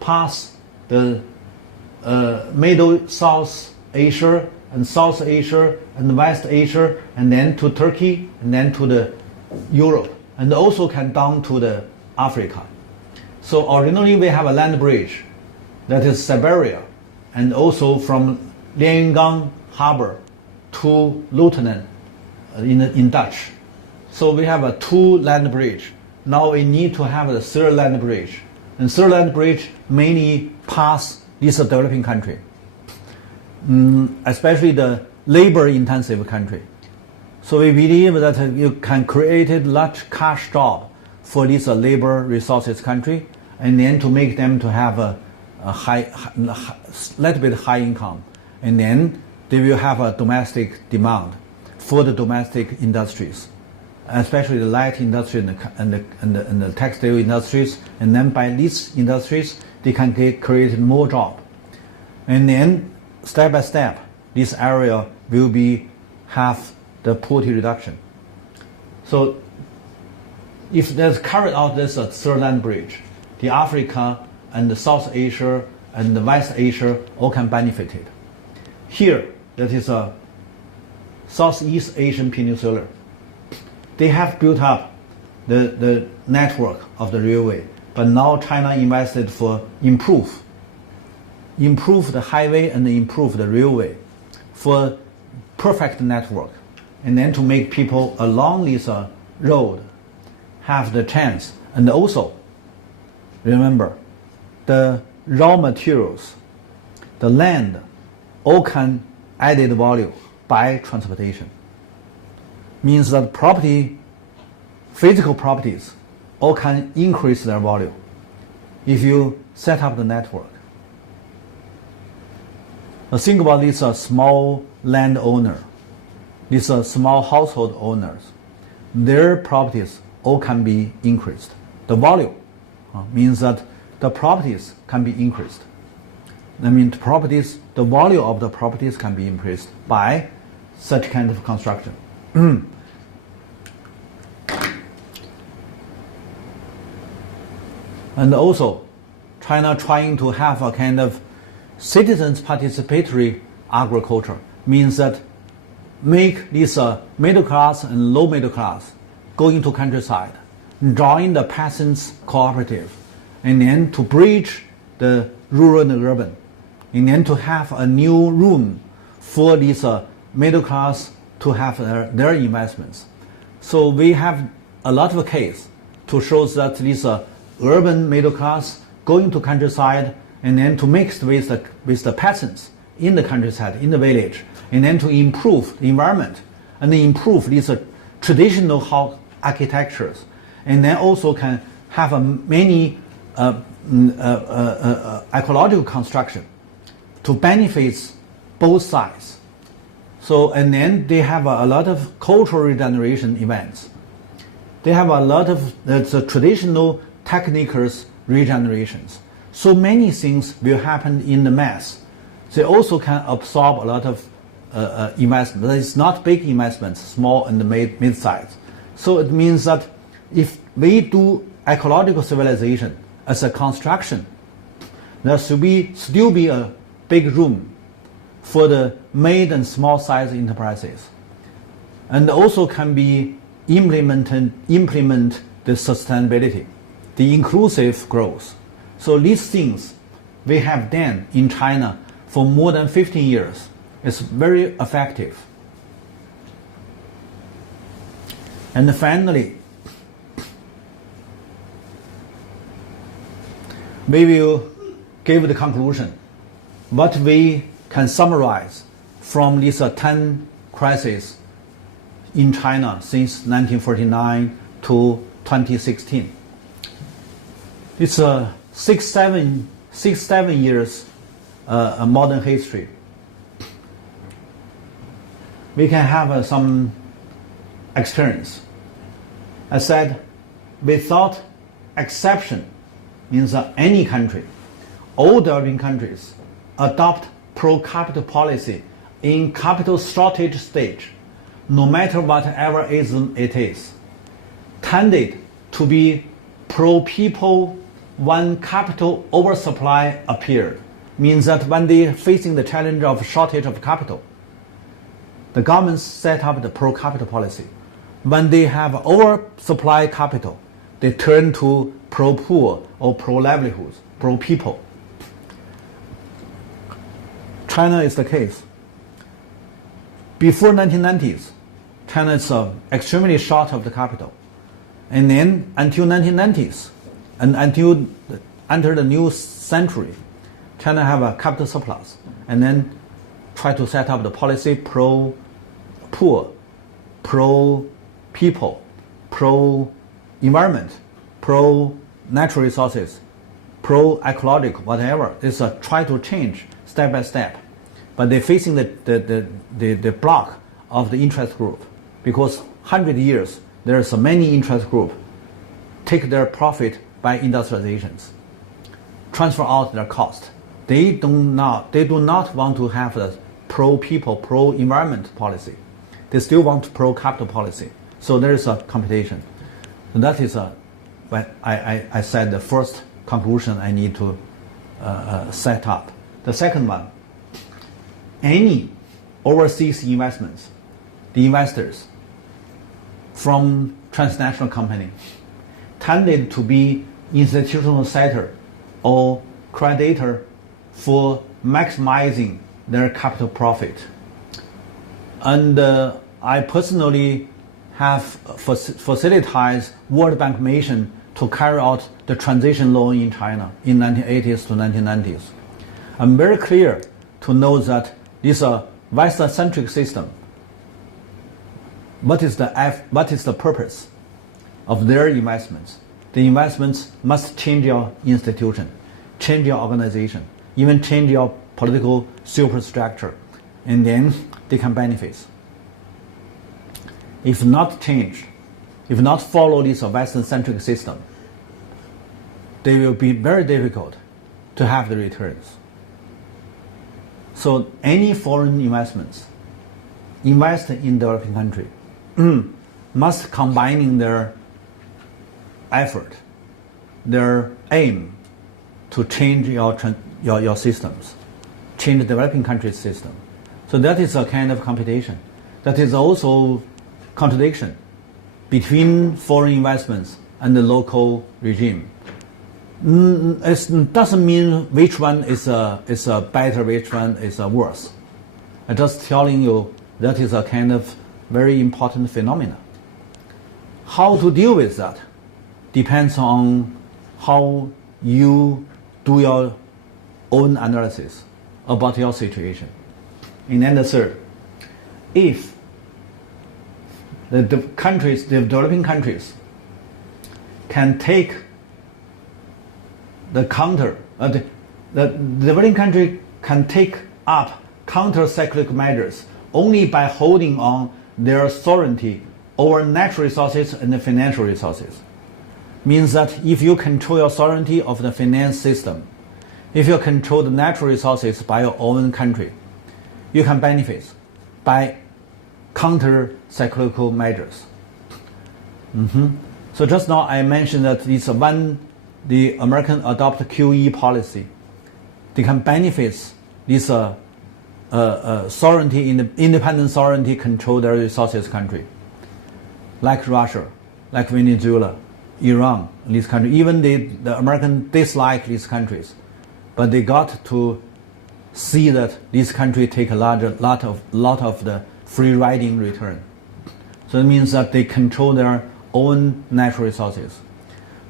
past the Middle South Asia and South Asia and West Asia, and then to Turkey, and then to the Europe, and also can down to the Africa. So originally we have a land bridge that is Siberia, and also from Liangang Harbor to Lieutenant in Dutch. So we have a two land bridge. Now we need to have a third land bridge. And third land bridge mainly pass this developing country, especially the labor-intensive country. So we believe that you can create a large cash job for this labor resources country, and then to make them to have a little bit high income, and then they will have a domestic demand for the domestic industries, especially the light industry and the textile industries, and then by these industries they can create more job, and then step by step this area will be have the poverty reduction. So if there's carried out this third land bridge, the Africa and the South Asia and the West Asia all can benefit it. Here, that is a Southeast Asian Peninsula. They have built up the network of the railway, but now China invested for improve the highway and improve the railway for perfect network, and then to make people along this road have the chance. And also, remember, the raw materials, the land, all can added value by transportation. Means that property, physical properties, all can increase their value if you set up the network. Now think about this small landowner, these small household owners. Their properties all can be increased. The value means that the properties can be increased. I mean, the value of the properties can be increased by such kind of construction. And also, China trying to have a kind of citizens participatory agriculture, means that make this middle class and low middle class go into countryside, join the peasants cooperative, and then to bridge the rural and the urban, and then to have a new room for this middle class to have their investments. So we have a lot of case to show that this urban middle class going to countryside, and then to mix with the peasants in the countryside, in the village, and then to improve the environment and improve these traditional house architectures, and then also can have many ecological construction to benefit both sides. So, and then they have a lot of cultural regeneration events. they have a lot of the traditional technicals regenerations. So many things will happen in the mass. They also can absorb a lot of investment. It's not big investments, small and mid-size. So it means that if we do ecological civilization as a construction, there should still be a big room for the mid and small size enterprises, and also can be implement the sustainability, the inclusive growth. So these things we have done in China for more than 15 years. It's very effective. And finally, we will give the conclusion. What we can summarize from these 10 crises in China since 1949 to 2016. It's a 6-7 years modern history. We can have some experience. I said, without exception, means that any country, all developing countries, adopt pro capita policy in capital shortage stage, no matter whatever ism it is, tended to be pro people when capital oversupply appeared. Means that when they facing the challenge of shortage of capital, the government set up the pro capita policy. When they have oversupply capital, they turn to pro poor or pro livelihoods, pro people. China is the case. Before 1990s, China is extremely short of the capital. And then until 1990s, and until enter the new century, China have a capital surplus, and then try to set up the policy pro poor, pro people, pro environment, pro natural resources, pro ecological, whatever. It's a try to change step by step, but they're facing the block of the interest group, because 100 years there's many interest group take their profit by industrializations, transfer out their cost. They do not want to have the pro people, pro environment policy. They still want pro capital policy. So there is a competition. And that is when I said the first conclusion I need to set up. The second one, any overseas investments, the investors from transnational company tended to be institutional setter or creditor for maximizing their capital profit. And I personally have facilitated World Bank mission to carry out the transition loan in China in 1980s to 1990s. I'm very clear to know that this Western-centric system, what is the purpose of their investments? The investments must change your institution, change your organization, even change your political superstructure, and then they can benefit. If not change, if not follow this Western-centric system, they will be very difficult to have the returns. So any foreign investments invest in developing country must combining their effort, their aim to change your systems, change the developing country's system. So that is a kind of competition. That is also contradiction between foreign investments and the local regime. It doesn't mean which one is better, which one is worse. I'm just telling you that is a kind of very important phenomenon. How to deal with that depends on how you do your own analysis about your situation. And then the third, if the developing countries can take the developing country can take up counter-cyclical measures only by holding on their sovereignty over natural resources and the financial resources. Means that if you control your sovereignty of the finance system, if you control the natural resources by your own country, you can benefit by counter-cyclical measures. So just now I mentioned that it's when the American adopt QE policy, they can benefit this sovereignty, independent sovereignty control their resources country, like Russia, like Venezuela, Iran, these countries. Even the American dislike these countries, but they got to see that these countries take a lot of the free riding return. So it means that they control their own natural resources.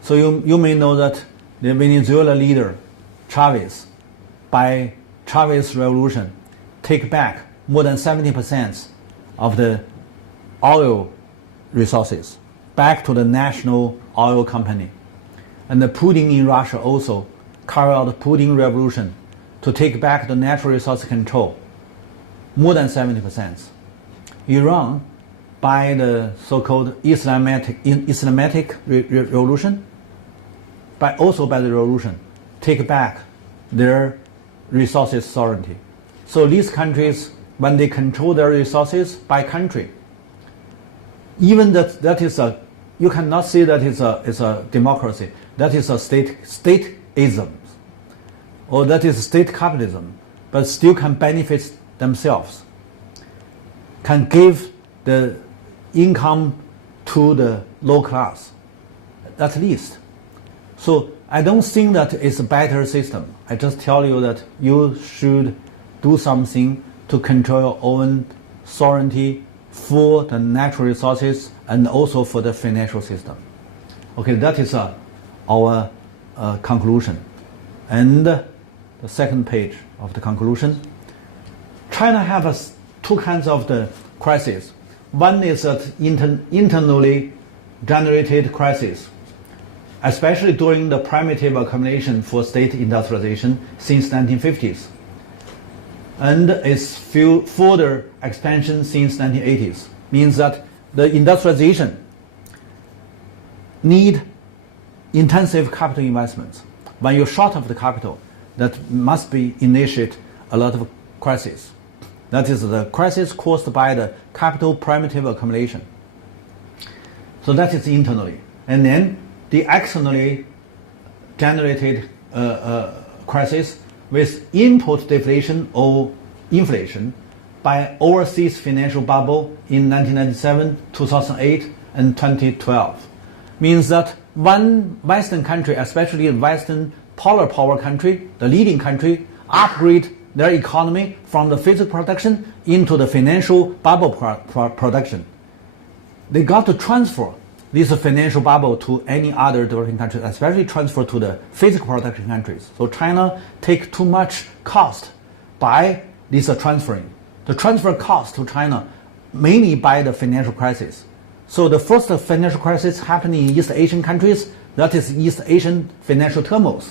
So you may know that the Venezuela leader, Chavez, by Chavez revolution, take back more than 70% of the oil resources back to the national oil company. And the Putin in Russia also carried out the Putin revolution to take back the natural resource control, more than 70%. Iran, by the so-called Islamic revolution, also by the revolution, take back their resources sovereignty. So these countries, when they control their resources by country, even that is a, you cannot say that is a democracy. That is a stateism, or that is state capitalism, but still can benefit themselves, can give the income to the low class, at least. So I don't think that it's a better system. I just tell you that you should do something to control your own sovereignty for the natural resources and also for the financial system. Okay, that is our conclusion. And the second page of the conclusion. China has two kinds of the crises. One is that internally generated crisis, especially during the primitive accumulation for state industrialization since 1950s, and its further expansion since 1980s, means that the industrialization need intensive capital investments. When you're short of the capital, that must be initiate a lot of crises. That is the crisis caused by the capital primitive accumulation. So that is internally. And then the externally generated crisis with input deflation or inflation by overseas financial bubble in 1997, 2008, and 2012. Means that one Western country, especially the Western power country, the leading country, upgrade their economy from the physical production into the financial bubble production. They got to transfer this financial bubble to any other developing countries, especially transfer to the physical production countries. So China take too much cost by this transferring. The transfer cost to China mainly by the financial crisis. So the first financial crisis happened in East Asian countries, that is East Asian financial turmoil,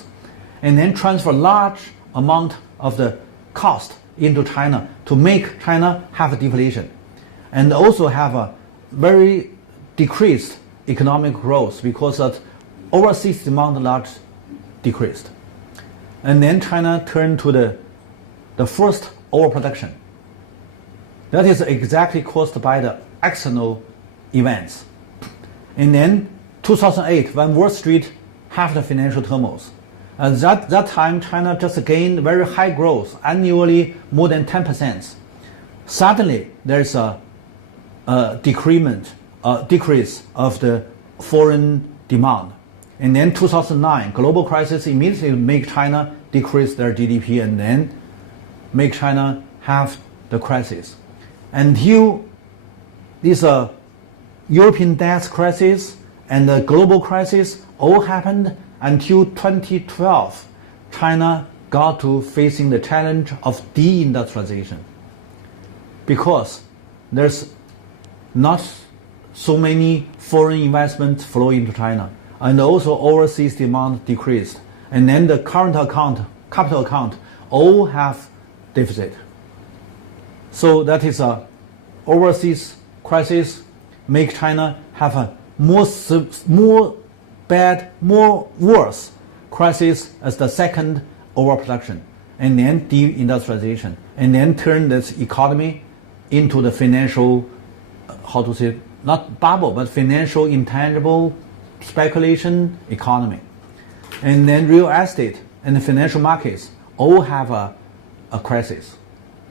and then transfer large amount of the cost into China to make China have a deflation and also have a very decreased economic growth because of overseas demand large decreased. And then China turned to the first overproduction. That is exactly caused by the external events. And then 2008, when Wall Street have the financial turmoil, at that time China just gained very high growth, annually more than 10%. Suddenly there's a decrease of the foreign demand. And then 2009, global crisis immediately make China decrease their GDP and then make China have the crisis. Until this European debt crisis and the global crisis all happened until 2012, China got to facing the challenge of deindustrialization because there's not so many foreign investments flow into China, and also overseas demand decreased, and then the current account, capital account, all have deficit. So that is a overseas crisis make China have a more bad, more worse crisis as the second overproduction, and then deindustrialization, and then turn this economy into the financial, how to say, not bubble, but financial intangible speculation economy. And then real estate and the financial markets all have a crisis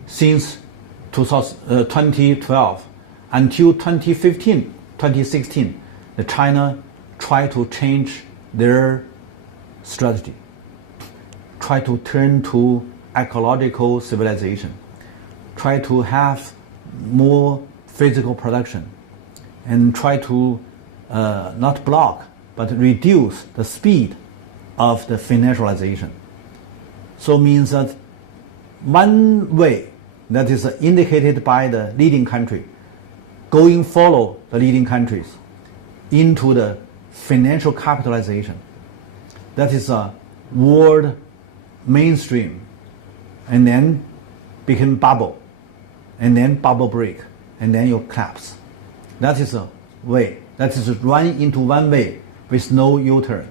since 2012 until 2015, 2016. The China tried to change their strategy, try to turn to ecological civilization, try to have more physical production, and try to not block but reduce the speed of the financialization. So means that one way that is indicated by the leading country going follow the leading countries into the financial capitalization. That is a world mainstream, and then become bubble, and then bubble break, and then you collapse. That is a way. That is running into one way with no U-turn.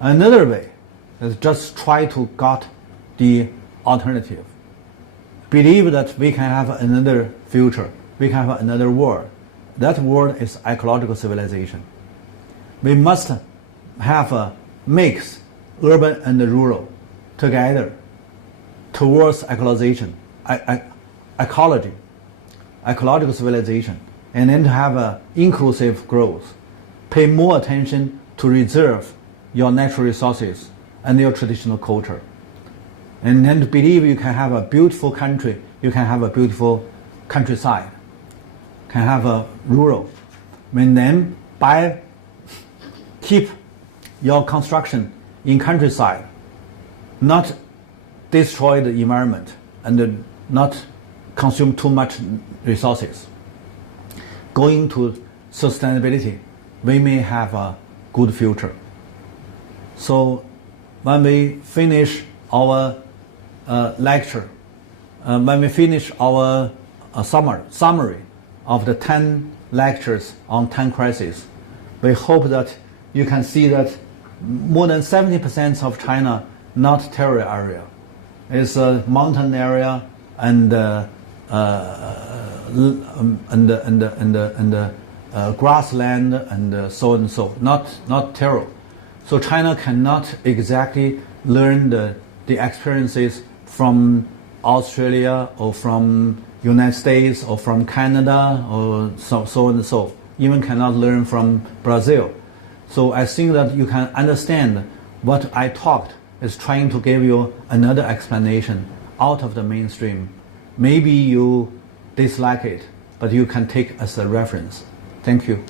Another way is just try to got the alternative. Believe that we can have another future. We can have another world. That world is ecological civilization. We must have a mix, urban and rural, together towards ecologization, ecology, ecological civilization, and then to have a inclusive growth. Pay more attention to reserve your natural resources and your traditional culture. And then to believe you can have a beautiful country, you can have a beautiful countryside, can have a rural. And then by keep your construction in countryside, not destroy the environment and not consume too much resources. Going to sustainability, we may have a good future. So when we finish our lecture, when we finish our summary of the 10 lectures on 10 crises, we hope that you can see that more than 70% of China not terror area. It's a mountain area and grassland and so and so, not terror. So China cannot exactly learn the experiences from Australia or from United States or from Canada or so and so. Even cannot learn from Brazil. So I think that you can understand what I talked is trying to give you another explanation out of the mainstream. Maybe you dislike it, but you can take as a reference. Thank you.